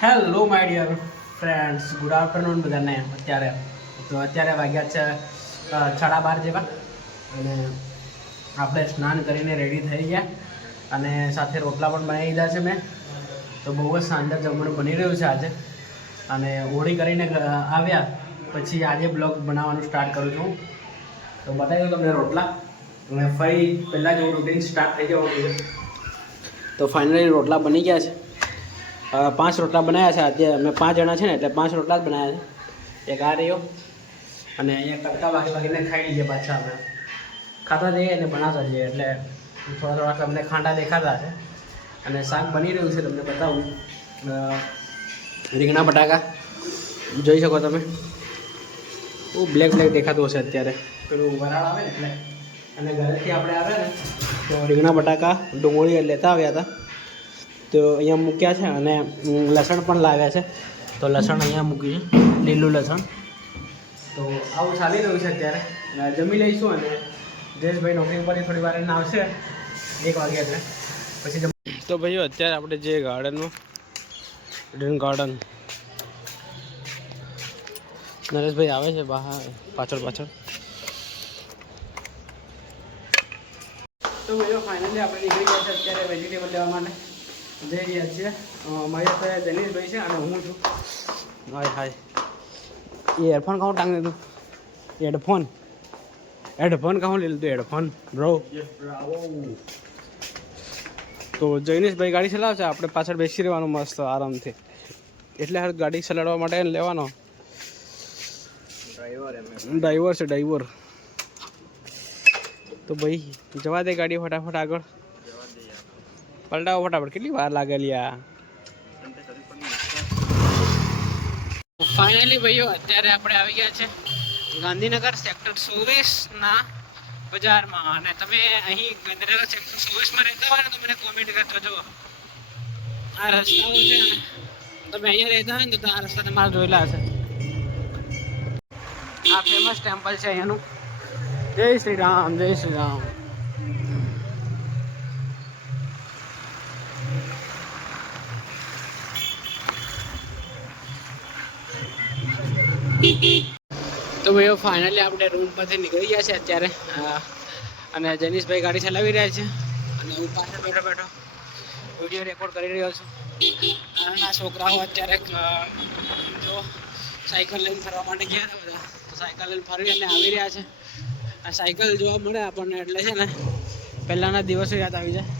Hello my dear friends, good afternoon બધાને. અત્યારે વાગ્યા છે 12:30 જેવા અને આપણે સ્નાન કરીને રેડી થઈ ગયા અને સાથે રોટલા પણ બનાવી દીધા છે મેં. તો બહુ જ શાનદાર જમવાનું બની રહ્યું છે આજે. અને હોળી કરીને આવ્યા પછી આજે બ્લોગ બનાવવાનું સ્ટાર્ટ કરું છું. તો બતાવી દઉં તમને રોટલા અને ફરી પહેલાં જેવું રૂટીન સ્ટાર્ટ થઈ જવાનું છે. તો ફાઇનલી રોટલા બની ગયા છે. 5 રોટલા બનાવ્યા છે આજે. અમે 5 જણા છે ને એટલે 5 રોટલા જ બનાવ્યા છે. એક આ રહ્યો અને અહીંયા કડકા વાગીને ખાઈ લઈએ પાછા. અમે ખાતા જઈએ અને બનાવતા જઈએ એટલે થોડા તમને ખાંડા દેખાતા છે. અને શાક બની રહ્યું છે, તમને બતાવું. રીંગણા બટાકા જોઈ શકો તમે. બ્લેક દેખાતું હશે અત્યારે, પેલું વરાળ આવે ને એટલે. અને ઘરેથી આપણે આવ્યા ને તો રીંગણા બટાકા ડુંગળી લેતા આવ્યા હતા, તો અહીંયા મૂક્યા છે. અને લસણ પણ લાવ્યા છે, તો લસણ અહીંયા મૂક્યું છે, લીલું લસણ. તો આવું ચાલી રહ્યું છે અત્યારે. જમી લઈશું અને જયેશભાઈ નોકરી પરથી થોડી વાર એને આવશે 1 વાગે એટલે પછી તો ભાઈઓ અત્યારે આપણે જે ગાર્ડન નરેશભાઈ આવે છે બહાર પાછળ. તો ભાઈઓ ફાઇનલી આપણે નીકળી ગયા છે અત્યારે વેજીટેબલ લેવા માટે જઈ રહ્યા છીએ. મારી સાથે જનીશભાઈ છે અને હું છું. હાય એ હેડફોન કહું ટાંગ દીધું? હેડફોન કહું લઈ લીધું? Headphone bro. તો જૈનેશભાઈ ગાડી ચલાવશે, આપણે પાછળ બેસી રહેવાનું મસ્ત આરામથી. એટલે હાલ ગાડી ચલાવવા માટે લેવાનો ડ્રાઈવર છે, ડ્રાઈવર. તો ભાઈ જવા દે ગાડી ફટાફટ આગળ. પલટાવો ફટાફટ, કેટલી વાર લાગેલી આ. ફાઇનલી ભાઈઓ અત્યારે આપણે આવી ગયા છે ગાંધીનગર સેક્ટર 24 બજારમાં. અને તમે અહીં ગાંધીનગર સેક્ટર 24 રહેતા હોય ને તો મને કોમેન્ટ કરજો. જો આ રસ્તાઓ છે ને, તમે અહીંયા રહેતા હોય ને તો આ રસ્તા તમારે જોયેલા હશે. આ ફેમસ ટેમ્પલ છે અહીંયાનું. જય શ્રી રામ, જય શ્રી રામ. તો ભાઈઓ ફાઇનલી આપણે રૂમ પરથી નીકળી ગયા છે અત્યારે. અને જનીશભાઈ ગાડી ચલાવી રહ્યા છે અને હું પાછળ બેઠો વિડીયો રેકોર્ડ કરી રહ્યો છું. નાના છોકરાઓ અત્યારે જો સાયકલ લઈને ફરવા માટે ગયા હતા બધા, તો સાયકલ લઈને ફરી અને આવી રહ્યા છે. આ સાયકલ જોવા મળે આપણને એટલે છે ને પહેલાંના દિવસો યાદ આવી જાય.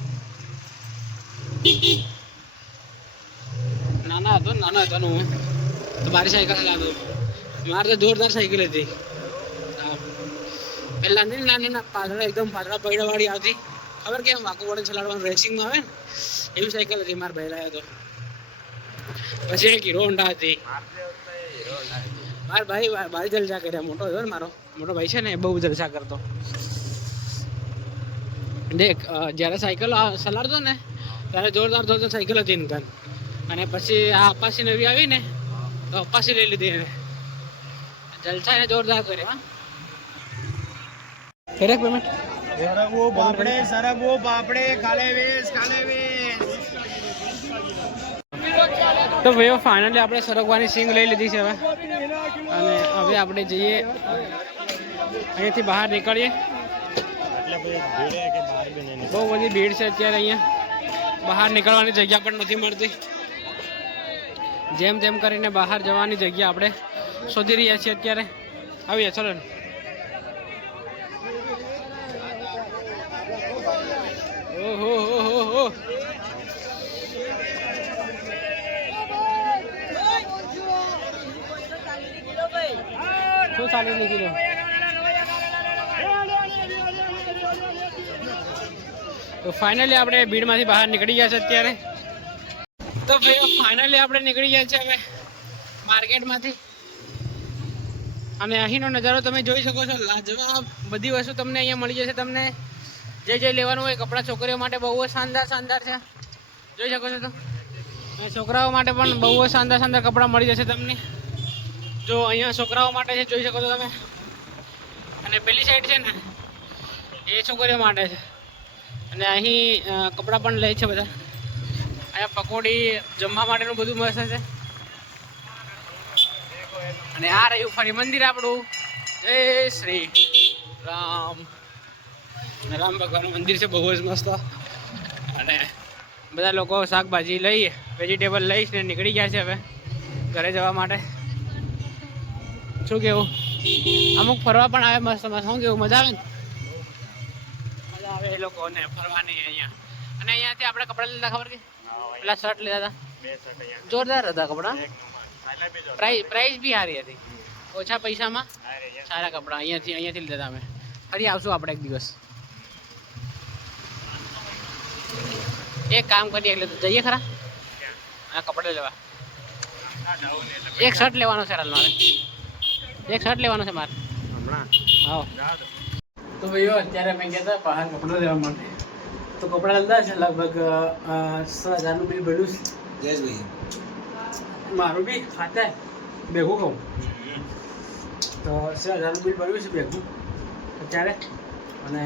નાનો હતો ને હું તો મારી સાયકલ ચલાવતો. મારે તો જોરદાર સાયકલ હતી. પહેલાંની નાની એકદમ પાતળા પૈડાવાળી આવતી, ખબર કેમ વાંકું વડે ચલાવવાનું રેસિંગમાં આવે ને એવી સાયકલ હતી મારે પહેલાં તો. પછી એક હીરો હોન્ડા હતી. મારા ભાઈ જલસા કર્યા. મોટો હતો ને મારો મોટો ભાઈ છે ને, એ બહુ જલસા કરતો. દેખ જ્યારે સાયકલ ચલાવતો ને ત્યારે જોરદાર સાયકલ હતી ને. અને પછી આ અપાસી નવી આવી ને તો અપાસી લઈ લીધી એને. જલસા એને જોરદાર કર્યા. કરેક્ટ પેમેન્ટ સરગવો પાપડે કાલે વેશ. તો ભાઈઓ ફાઇનલી આપણે સરગવાની સિંગ લઈ લીધી છે હવે. અને હવે આપણે જઈએ અહીંયાથી બહાર નીકળીએ. બહુ બધી ભીડ છે અત્યારે અહીંયા. બહાર નીકળવાની જગ્યા પણ નથી મળતી. જેમ તેમ કરીને બહાર જવાની જગ્યા આપણે શોધી રહ્યા છીએ અત્યારે. આવીએ ચલો ને. ઓહો શું ચાલી નીકળ્યો? તો ફાઇનલી આપણે ભીડમાંથી બહાર નીકળી ગયા છે અત્યારે. તો ભાઈઓ ફાઇનલી આપણે નીકળી ગયા છે હવે માર્કેટમાંથી. અને અહીંનો નજારો તમે જોઈ શકો છો, લાજવાબ. બધી વસ્તુ તમને અહીંયા મળી જશે. તમને જે લેવાનું હોય કપડાં છોકરીઓ માટે બહુ જ શાનદાર છે, જોઈ શકો છો. તો અને છોકરાઓ માટે પણ બહુ જ શાનદાર કપડાં મળી જશે તમને. જો અહીંયા છોકરાઓ માટે છે, જોઈ શકો છો તમે. અને પેલી સાઈડ છે ને એ છોકરીઓ માટે છે. અને અહીં કપડાં પણ લે છે બધા. અહીંયા પકોડી જમવા માટેનું બધું મસ્ત છે. અને આ રહ્યું ફરી મંદિર આપણું. જય શ્રી રામ. રામ ભગવાનનું મંદિર છે, બહુ જ મસ્ત. અને બધા લોકો શાકભાજી લઈ વેજીટેબલ લઈને નીકળી ગયા છે હવે ઘરે જવા માટે. શું કેવું? અમુક ફરવા પણ આવે મસ્ત મસ્ત. શું કેવું? મજા આવે ને? મજા આવે એ લોકોને ફરવાની અહીંયા. અને અહીંયાથી આપણે કપડાં લીધા, ખબર કે પેલા શર્ટ લીધા હતા, જોરદાર હતા કપડાં. પ્રાઇસ બી સારી હતી, ઓછા પૈસામાં સારા કપડાં. અહીંયાથી લીધા હતા અમે. ફરી આવશું આપણે એક દિવસ. એક કામ કરીએ એટલે જઈએ ખરા આ કપડાં લેવા. એક શર્ટ લેવાનો છે મારે, એક શર્ટ લેવાનો છે મારે હમણાં. હા તો ભાઈઓ અત્યારે મેં ગયા હતા બહાર કપડાં લેવા માટે. તો કપડાં લીધા છે લગભગ 6,000નું બિલ ભર્યું છે. જયેશભાઈ મારું બી ખાતે ભેગું કહું તો 6,000નું બિલ ભર્યું છે ભેગું અત્યારે. અને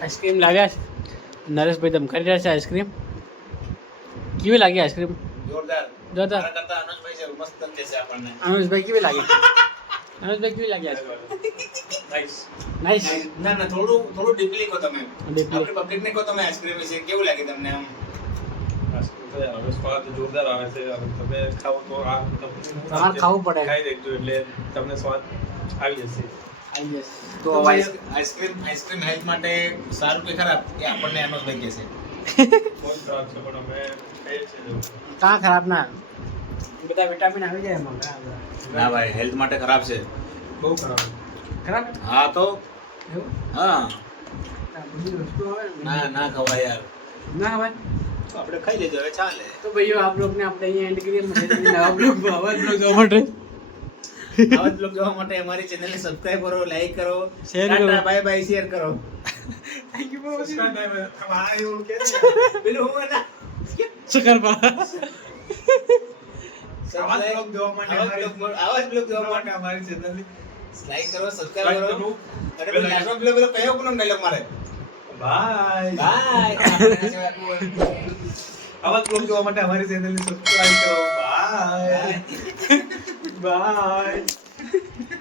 આઈસ્ક્રીમ લાવ્યા છે. નરેશભાઈ તમે કરી રહ્યા છે આઈસ્ક્રીમ. કેવી લાગી આઈસ્ક્રીમ? જોરદાર. જોરદાર. અનુજભાઈ છે, મસ્ત છે આપણને. અનુજભાઈ કેવી લાગી? અનુજભાઈ કેવી લાગી આઈસ્ક્રીમ? નાઈસ. નાઈસ. ના થોડું ડીપલી કહો તમે. Deeply. આપણી પબ્લિક ને કહો તમે આઈસ્ક્રીમ વિશે કેવું લાગે તમને આમ? સ્વાદ જોરદાર આવે છે. તમે ખાઓ તો આ તમારે ખાવું પડે. ખાઈ દેજો એટલે તમને સ્વાદ આવી જશે. આવી જશે. તો આઈસ્ક્રીમ હેલ્થ માટે સારું કે ખરાબ એ આપણને અનુજભાઈ કહે છે. કોઈ ખરાબ છે પણ અમે ખાઈએ છીએ. કાં ખરાબ ના, બધા વિટામિન આવી જાય એમાં. ના ભાઈ, હેલ્થ માટે ખરાબ છે. બહુ ખરાબ. ખરાબ? હા તો એવું? હા. આ બધી વસ્તુ આવે ને. ના ખવાય યાર. ના હવે તો આપણે ખાઈ લેજો, હવે ચાલે. તો ભાઈઓ આપ લોકોને આપણે અહીંયા એન્ડ કરીએ. નવા બ્લોગ જોવા માટે આવા બ્લોગ જોવા માટે અમારી ચેનલને સબસ્ક્રાઇબ કરો, લાઈક કરો, Share કરો. બાય બાય, શેર કરો. Thank you for watching. આ એવું કે પેલું હું એના સુકરપા. આવા બ્લોગ જોવા માટે આવા જ બ્લોગ જોવા માટે અમારી ચેનલને લાઈક કરો, સબસ્ક્રાઇબ કરો. કરો. અને પેલો નાનો બ્લોગ કયો કોનો ડાયલોગ મારે? બાય. બાય. આવા બ્લોગ જોવા માટે અમારી ચેનલને સબસ્ક્રાઇબ કરો. બાય. બાય.